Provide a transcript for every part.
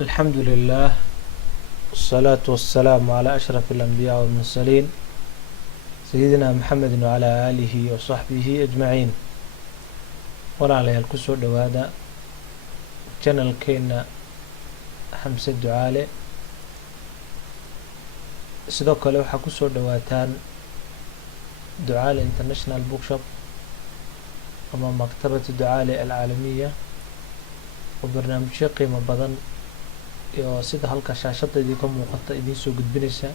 الحمد لله والصلاة والسلام على أشرف الأنبياء والمرسلين سيدنا محمد وعلى آله وصحبه أجمعين. وعلى الكسر دوادا channel كينا حمسة دعالة sidoo kale waxaa kusoo dhawaataan ducaale international bookshop ama maktabada ducaale alcaalamiya oo barnaamijyo qiimo badan iyo sida halka shaashada idinka muuqata idin soo gudbinaysa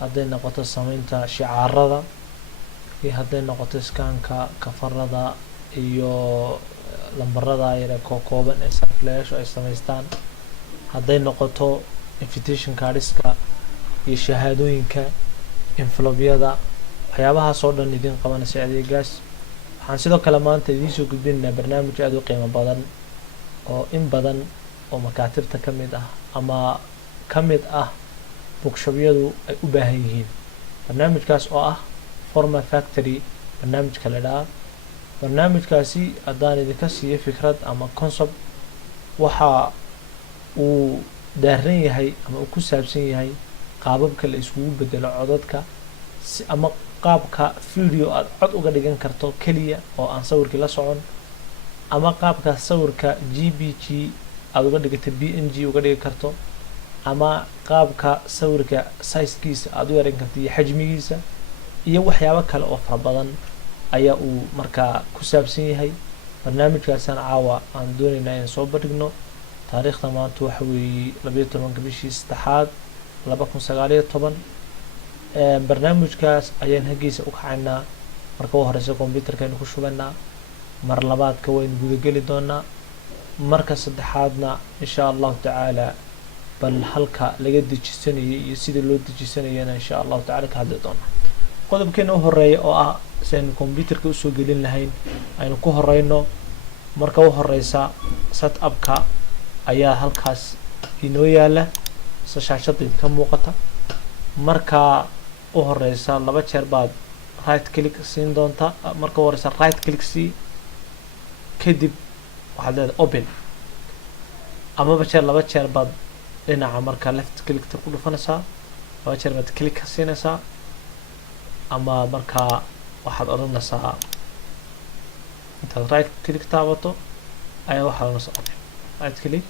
hadday noqoto sameynta shicaarada iyo hadday noqoto iskaanka kafarada iyo lambarada yar ee kooban ee sarfleyaashu ay samaystaan hadday noqoto invitation cardska iyo shahaadooyinka envelope-yada waxyaabahaas oo dhan idin qabanaysa adeegaas. waxaan sidoo kale maanta idiin soo gudbinaynaa barnaamij aad u qiimo badan oo in badan oo makaatibta ka mid ah ama ka mid ah bookshobyadu ay u baahan yihiin. barnaamijkaas oo ah Forma Factory barnaamijka la dhahaa. barnaamijkaasi haddaan idinka siiyo fikrad ama concept waxa uu daaran yahay ama uu ku saabsan yahay qaababka la iskugu bedelo codadka ama qaabka video aad cod uga dhigan karto keliya oo aan sawirkii la socon ama qaabka sawirka GPG aad uga dhigata PNG uga dhigi karto ama qaabka sawirka size-kiisa aad u yareyn karto iyo xajmigiisa iyo waxyaabo kale oo fara badan ayaa uu markaa ku saabsan yahay. barnaamijkaasaan caawa aan doonaynaa in soo bandhigno. taariikhda maanta waxa weeye 12 bishii 3 2019. barnaamijkaas ayaan hagiisa u kacaynaa. marka ugu horeysa computerkaynu ku shubaynaa, mar labaadka waynu gudageli doonaa, marka saddexaadna insha allahu tacaala bal halka laga dejisanayay iyo sida loo dejisanayana insha allahu tacaala ka hadli doonaa. qodobkeena u horeeya oo ah sidaynu computerka usoo gelin lahayn aynu ku horeyno. marka u horeysa setup-ka ayaa halkaas inoo yaala shaashada idinka muuqata. marka u horeysa laba jeer baad right click siin doontaa. marka u horeysa right click sii, kadib waxaad leedahay open, amaba laba jeer baad dhinaca marka left clickta ku dhufanaysaa, laba jeer baad click ka siinaysaa, ama markaa waxaad odhanaysaa intaad right click taabato ayaa waxaad odhanaysaa open, right click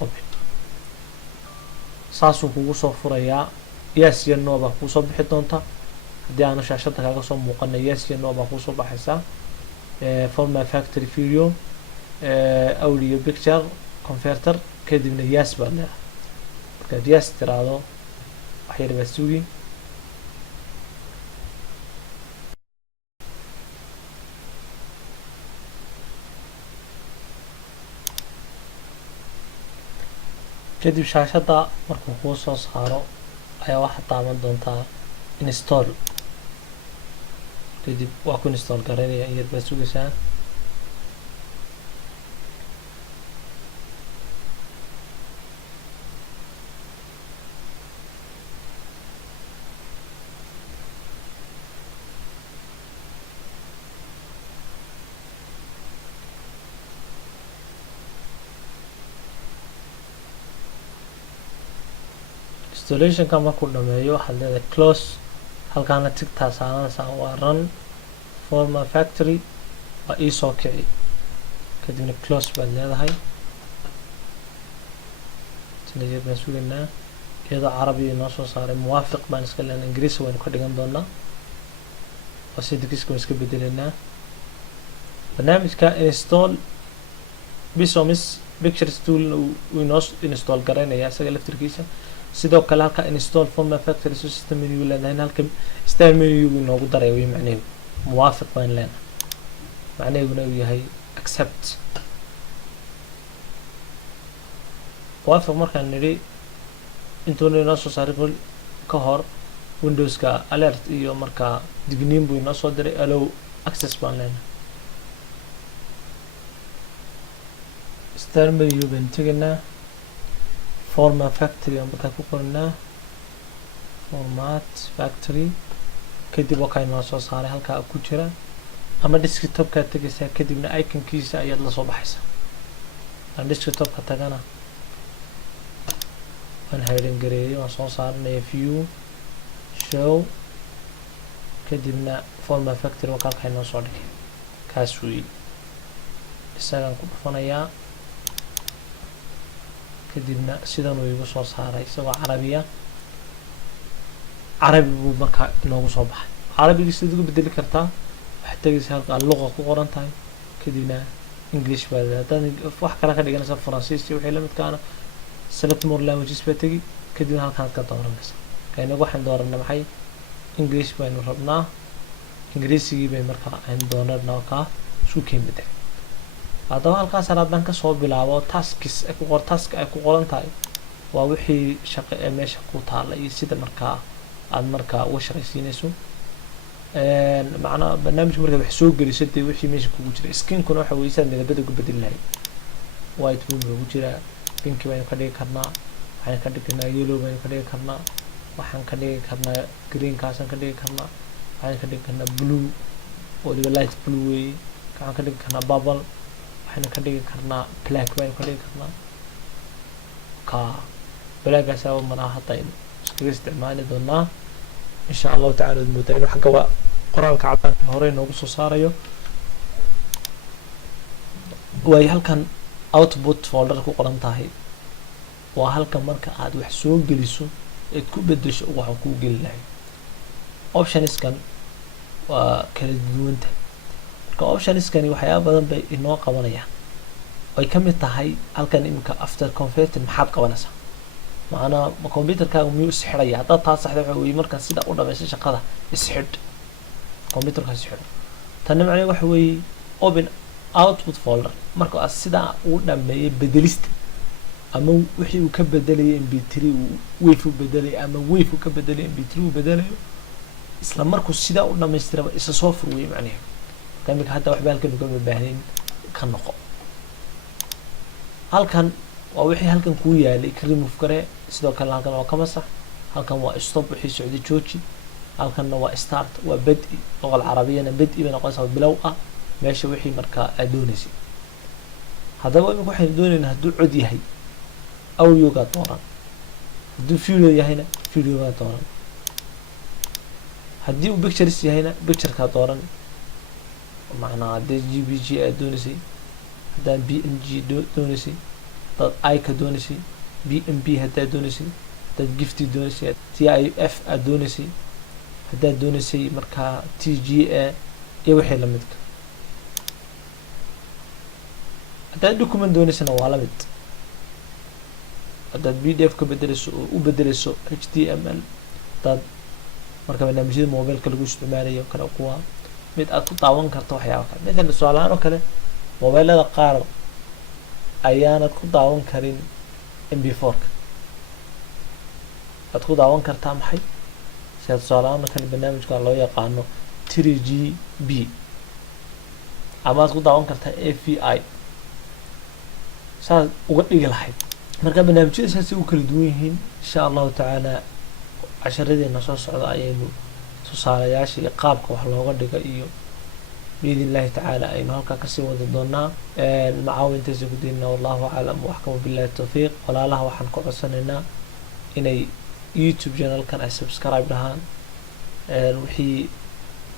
open. saasuu kugu soo furayaa. yes iyo no baa kuu soo bixi doonta. haddii aanu shaashada kaaga soo muuqana yes iyo no baa kuu soo baxaysaa. Forma Factory video audio picture converter, kadibna yes baad leedahay. markaad yes tiraahdo wax yar baad sugi. kadib shaashada markuu kuu soo saaro ayaa waxaad taaban doontaa install. kadib waa ku install garaynaya in yar baad sugaysaa. installationka markuu dhameeyo waxaad leedahay close. halkaana tigtaa saaranaysaa waa run Forma Factory waa ii soo kici. kadibna close baad leedahay. tinayar baan sugaynaa iyadoo carabi inoo soo saaray. muwaafiq baan iska leenahay, ingiriisi waynu ka dhigan doonaa oo sidikiska waan iska bedelaynaa. barnaamijka install Bisomis Pictures tool uu inoo install garaynaya isaga laftirkiisa. sidoo kale halka install Forma Factory system menu leedahay. halka style menu inoogu daray way macnaheedu muwaafiq baan leenahay. macnaheeduna uu yahay accept. muwaafiq markaan nidhi intuuna inoo soo saaray ka hor Windowska alert iyo markaa digniin buu inoo soo diray. allow access baan leenahay. style menu baan tegaynaa. Forma Factory aan markaa ku qoranaa Format Factory. kadib wakaa inoo soo saaray halkaa ku jira ama desktopkaad tegaysaa. kadibna iconkiisa ayaad la soo baxaysaa. aan desktopka tagana waan hidden gareeyay waan soo saaranaya view show kadibna format factory waa halka inoo soo dhigay kaas weeye isagaan ku dhufanayaa kadibna sidan uu igu soo saaray isagoo carabiya carabi buu markaa inoogu soo baxay carabiga sidaad ugu bedeli kartaa waxaad tegaysa halka luqa ku qoran tahay kadibna English baad haddaad wax kale ka dhiganaysa Faransiis iyo wixii la midkaana select more languages baad tegi kadibna halkaan ka dooranaysa kayna waxaan dooranaa maxay English baynu rabnaa Ingiriisigii bay markaa aynu doonanaa ka suuqeen bedel haddaba halkaas haddaan ka soo bilaabo tasks ay ku qoran tahay waa wixii shaqo ee meesha ku taala iyo sida markaa aad markaa uga shaqaysiinayso macnaha barnaamijka markaa wax soo gelisay wixii meesha kugu jira skinkuna waxa weeye saad midabada ku bedeli lahayd white buu ugu jira pink baynu ka dhigi karnaa waxaan ka dhigi karnaa yellow baynu ka dhigi karnaa waxaan ka dhigi karnaa green kaasaan ka dhigi karnaa waxaan ka dhigi karnaa blue oo light blue way waxaan ka dhigi karnaa purple waxaan ka dhigi karnaa black baynu ka dhigi karnaa ka blackgaas oo mara hadda iskaga isticmaali doonaa insha Allah ta'ala muddo xagga waa qoraalka cadaanka hore inoogu soo saarayo way halkan output folder ku qoran tahay waa halkan marka aad wax soo geliso ee ku bedesho waxa ku gelinayo optionskan waa kala duwanta marka optionskani waxyaabo badan bay inoo qabanayaan ay kamid tahay halkan imika after converting maxaad qabanaysaa maana computerkaaga miyuu isxiraya hadda taas saxda waxa weeye marka sida u dhameysay shaqada isxidh computerka isxidh tan macnaheedu waxa weeye open output folder marka aad sida u dhameeyay bedelista ama wixii uu ka bedelay mp3 wave u bedelay ama wave uu ka bedelay mp3 u bedelayo isla markuu sida u dhameystiraba isa soo furweey macnaheedu kamid hadda waxba halkan uga baahneen ka noqo halkan waa wixii halkan ku yaalay ka remove kare sidoo kale halkan waa ka masax halkan waa stop wixii socday jooji halkan waa start waa badi luqada carabiyana badi bay noqonaysaa bilow ah meesha wixii markaa aad doonaysay haddaba imika waxaan doonaynaa hadduu cod yahay audioga dooran hadduu video yahayna videoga dooran haddii uu pictures yahayna pictureka dooran macnaha haddii jpg aad doonaysay haddaan png doonaysay dad icon doonaysay bmp haddaad doonaysay dad gifti doonaysay tif aad doonaysay haddaad doonaysay markaa tga iyo wixii la midka haddaad document doonaysana waa la mid haddaad pdf ka bedelayso oo u bedelayso html haddaad marka barnaamijyada mobilka lagu isticmaalayo kale kuwa mid aad ku daawan karto waxyaabo kale midna tusaalahaan oo kale mobilada qaar ayaanad ku daawan karin mp4ka aad ku daawan kartaa maxay sida tusaalahaan kale barnaamijka loo yaqaano 3gb ama aad ku daawan kartaa avi saas uga dhigi lahayd marka barnaamijyada saasi u kala duwan yihiin insha Allah ta'ala casharadeenna soo socda ayaynu tusaalayaasha iyo qaabka wax looga dhigo iyo بإذن الله تعالى أي هلكا كسي وددونا معاون تزودينا والله أعلم وأحكم بالله التوفيق ولا الله وحن كعسننا إني يوتيوب channel كان سبسكرايب لهان وحي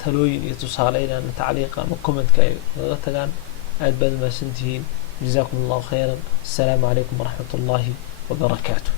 تلوين يتصالين أن تعليق أو كومنت كأي غتجان أدبل ما سنتين جزاكم الله خيرا السلام عليكم ورحمة الله وبركاته.